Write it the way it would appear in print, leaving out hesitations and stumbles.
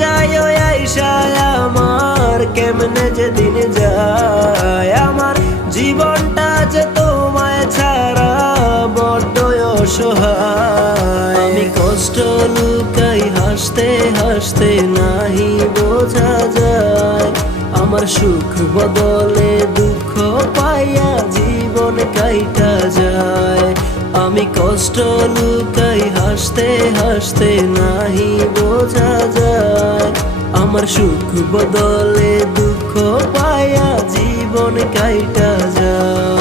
যায় ওই আইসায় আমার কেমনে যে দিন যায়। আমার জীবনটা যে তোমায় ছাড়া বড্ড অসহায়। আমি কষ্ট লুকাই হাসতে হাসতে নাহি বোঝা যায়। আমার সুখ বদলে দুঃখ পাইয়া জীবন কাইটা যায়। আমি কষ্ট লুকাই হাসতে হাসতে নাহি বোঝা যায়। আমার সুখ বদলে দুঃখ পাইয়া জীবন কাইটা যায়।